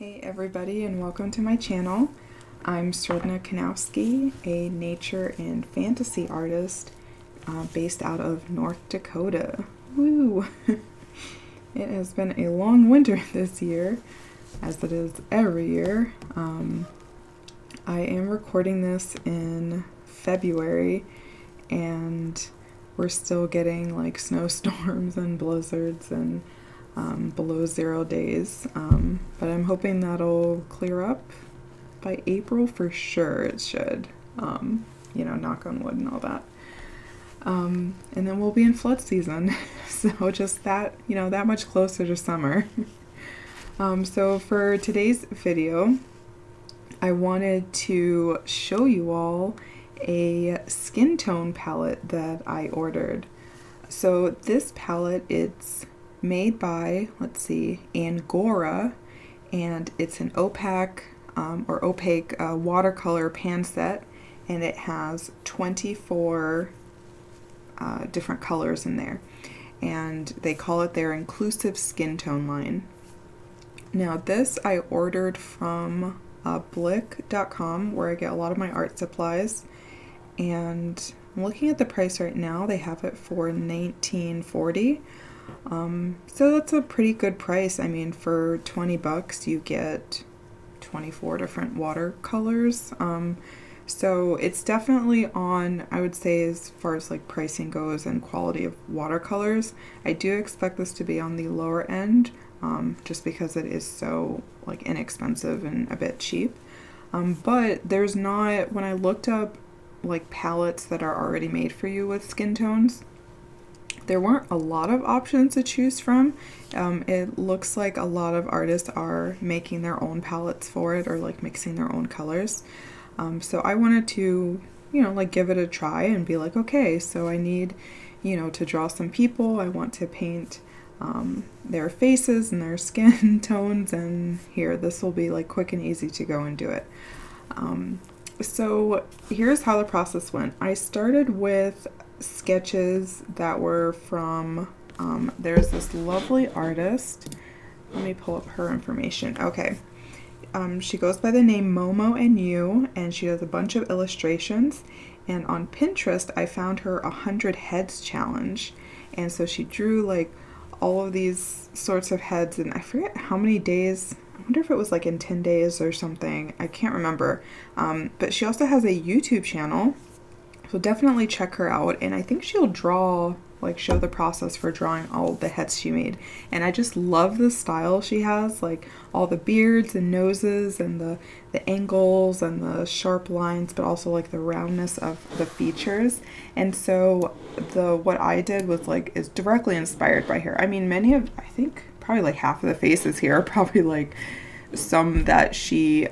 Hey everybody, and welcome to my channel. I'm Sredna Kanowski, a nature and fantasy artist based out of North Dakota. Woo! It has been a long winter this year, as it is every year. I am recording this in February, and we're still getting like snowstorms and blizzards and below 0 days, but I'm hoping that'll clear up by April for sure. It should, knock on wood and all that. And then we'll be in flood season, so just that, that much closer to summer. So for today's video, I wanted to show you all a skin tone palette that I ordered. So this palette, it's made by, Angora, and it's an opaque watercolor pan set, and it has 24 different colors in there, and they call it their inclusive skin tone line. Now this I ordered from blick.com, where I get a lot of my art supplies, and I'm looking at the price right now. They have it for $19.40. So that's a pretty good price. I mean, for 20 bucks you get 24 different watercolors. So it's definitely on, I would say, as far as like pricing goes and quality of watercolors, I do expect this to be on the lower end, just because it is so like inexpensive and a bit cheap. But there's not, when I looked up like palettes that are already made for you with skin tones, there weren't a lot of options to choose from. It looks like a lot of artists are making their own palettes for it, or like mixing their own colors. So I wanted to, give it a try and be like, okay, so I need, to draw some people. I want to paint their faces and their skin tones, and here, this will be like quick and easy to go and do it. So here's how the process went. I started with sketches that were from, there's this lovely artist. Let me pull up her information. Okay. She goes by the name momoandyou, and she does a bunch of illustrations. And on Pinterest, I found her 100 heads challenge. And so she drew like all of these sorts of heads, and I forget how many days. I wonder if it was like in 10 days or something. I can't remember. But she also has a YouTube channel, so definitely check her out. And I think she'll show the process for drawing all the heads she made. And I just love the style she has, like all the beards and noses and the angles and the sharp lines, but also like the roundness of the features. And so what I did was is directly inspired by her. I mean, I think probably like half of the faces here are probably like some that she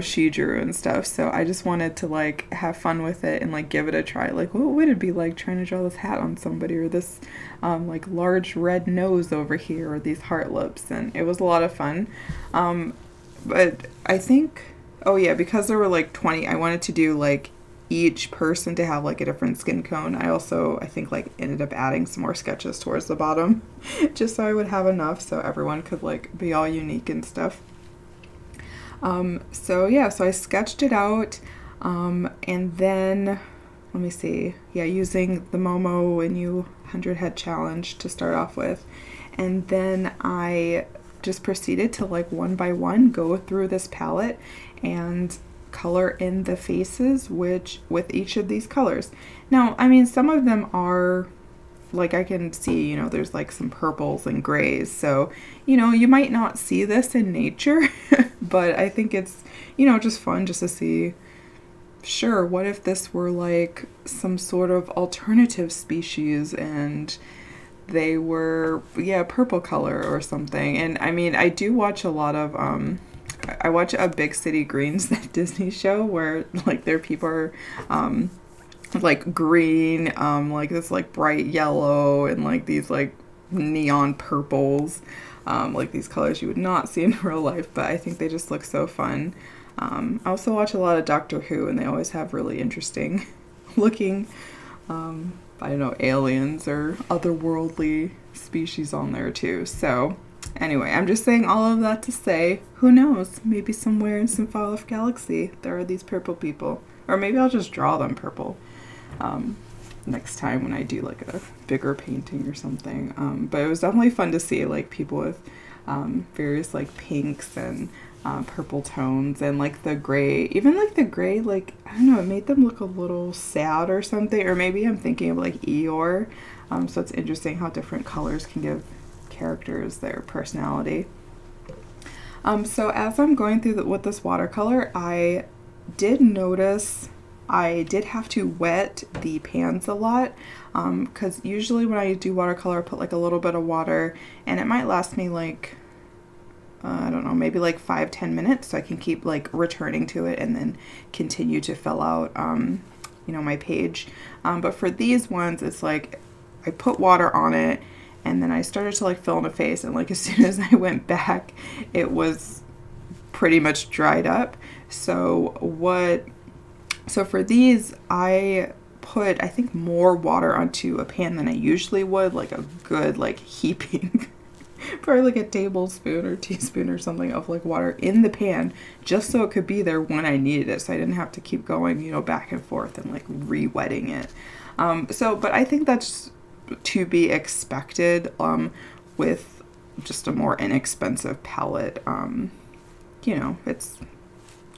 she drew and stuff. So I just wanted to like have fun with it and like give it a try. Like, what would it be like trying to draw this hat on somebody, or this like large red nose over here, or these heart lips? And it was a lot of fun. But I think, oh yeah, because there were like 20, I wanted to do like each person to have like a different skin tone. I think like ended up adding some more sketches towards the bottom just so I would have enough so everyone could like be all unique and stuff. So I sketched it out, and then let me see, using the momoandyou 100 head challenge to start off with, and then I just proceeded to like one by one go through this palette and color in the faces with each of these colors. Now, I mean, some of them are like, I can see, there's like some purples and grays, so you might not see this in nature but I think it's just fun just to see, sure, what if this were like some sort of alternative species and they were purple color or something. And I mean, I do watch a lot of I watch a Big City Greens, that Disney show, where like their people are like green, like this like bright yellow, and like these like neon purples, like these colors you would not see in real life, but I think they just look so fun. I also watch a lot of Doctor Who, and they always have really interesting looking, I don't know, aliens or otherworldly species on there too. So Anyway, I'm just saying all of that to say, who knows? Maybe somewhere in some far off galaxy there are these purple people. Or maybe I'll just draw them purple next time when I do like a bigger painting or something. But it was definitely fun to see like people with various like pinks and purple tones and like the gray, even like the gray, like, I don't know, it made them look a little sad or something. Or maybe I'm thinking of like Eeyore. So it's interesting how different colors can give characters their personality. So as I'm going through with this watercolor, I did notice I did have to wet the pans a lot, because usually when I do watercolor I put like a little bit of water and it might last me like I don't know, maybe like 5-10 minutes, so I can keep like returning to it and then continue to fill out you know, my page. But for these ones it's like I put water on it and then I started to like fill in the face, and like as soon as I went back it was pretty much dried up. So for these I put, I think, more water onto a pan than I usually would, like a good like heaping probably like a tablespoon or teaspoon or something of like water in the pan, just so it could be there when I needed it, so I didn't have to keep going, you know, back and forth and like re-wetting it. But I think that's to be expected with just a more inexpensive palette. You know, it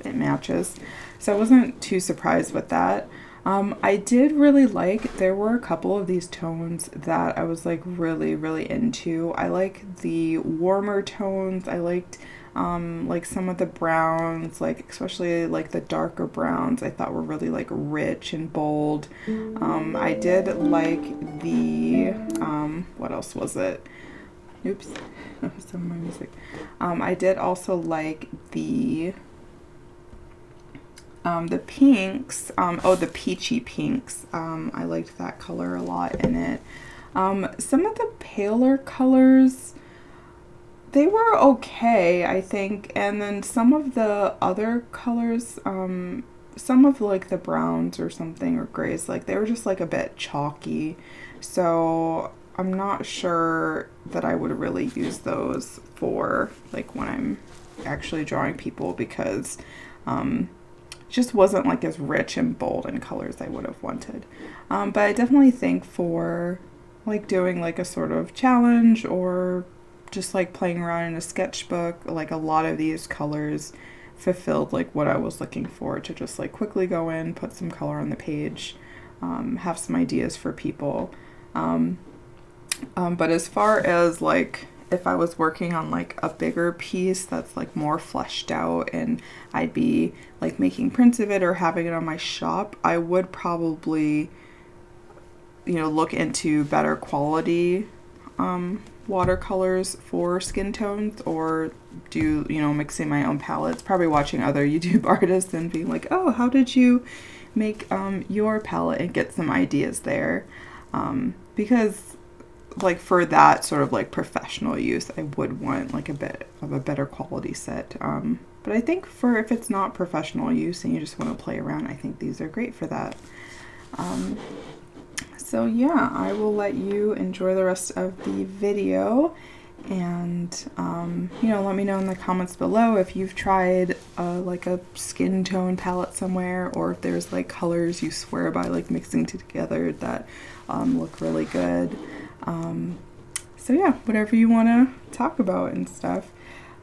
matches. So I wasn't too surprised with that. I did really like, there were a couple of these tones that I was like really into. I like the warmer tones. I liked like some of the browns, like especially like the darker browns I thought were really like rich and bold. I did like the what else was it? Oops, some of my music. I did also like the pinks, the peachy pinks. I liked that color a lot in it. Some of the paler colors, they were okay, I think. And then some of the other colors, some of like the browns or something, or grays, like they were just like a bit chalky. So I'm not sure that I would really use those for like when I'm actually drawing people, because just wasn't like as rich and bold in colors I would have wanted. But I definitely think for like doing like a sort of challenge or just like playing around in a sketchbook, like a lot of these colors fulfilled like what I was looking for, to just like quickly go in, put some color on the page, have some ideas for people. But as far as like if I was working on like a bigger piece that's like more fleshed out and I'd be like making prints of it or having it on my shop, I would probably, you know, look into better quality watercolors for skin tones, or do, you know, mixing my own palettes, probably watching other YouTube artists and being like, oh, how did you make your palette, and get some ideas there. Because like for that sort of like professional use, I would want like a bit of a better quality set. But I think for if it's not professional use and you just want to play around, I think these are great for that. So yeah, I will let you enjoy the rest of the video, and you know, let me know in the comments below if you've tried like a skin tone palette somewhere, or if there's like colors you swear by like mixing together that look really good. So yeah, whatever you want to talk about and stuff,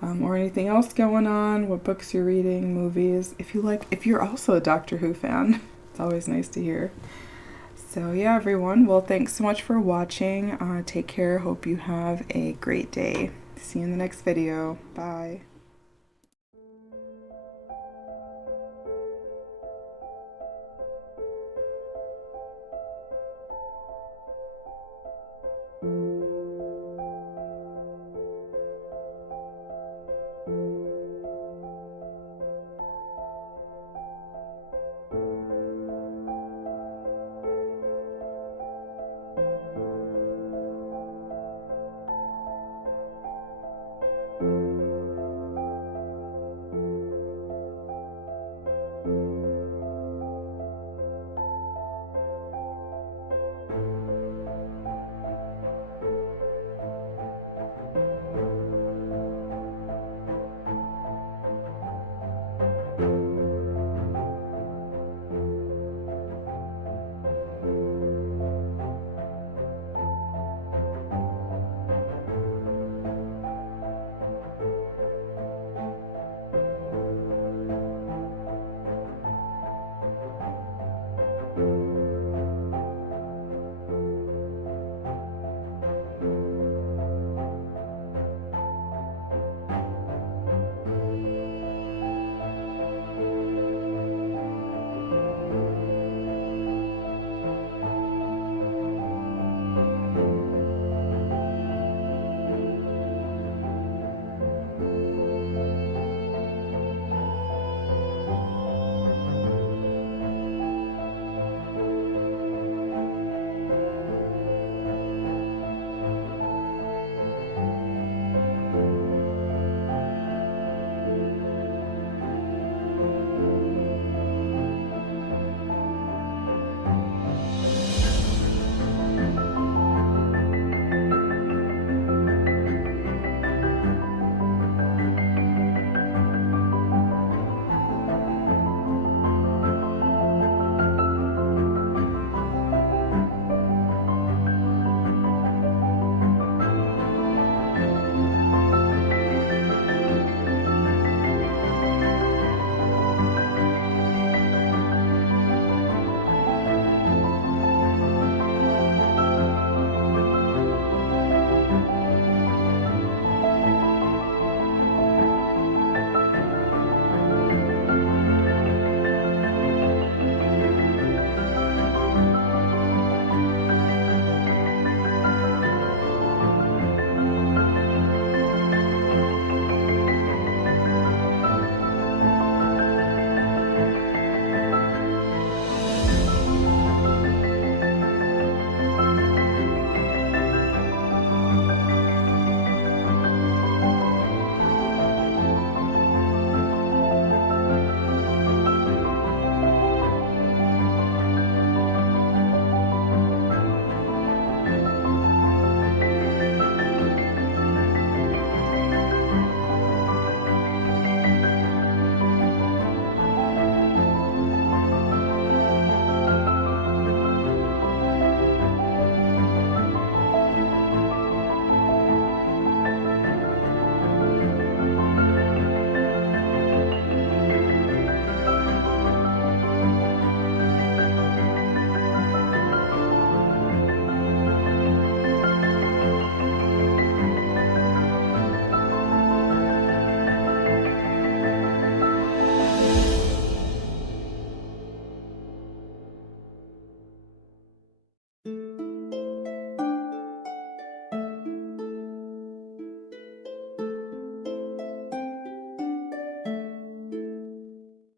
or anything else going on, what books you're reading, movies, if you're also a Doctor Who fan, it's always nice to hear. So yeah, everyone, well, thanks so much for watching. Take care. Hope you have a great day. See you in the next video. Bye.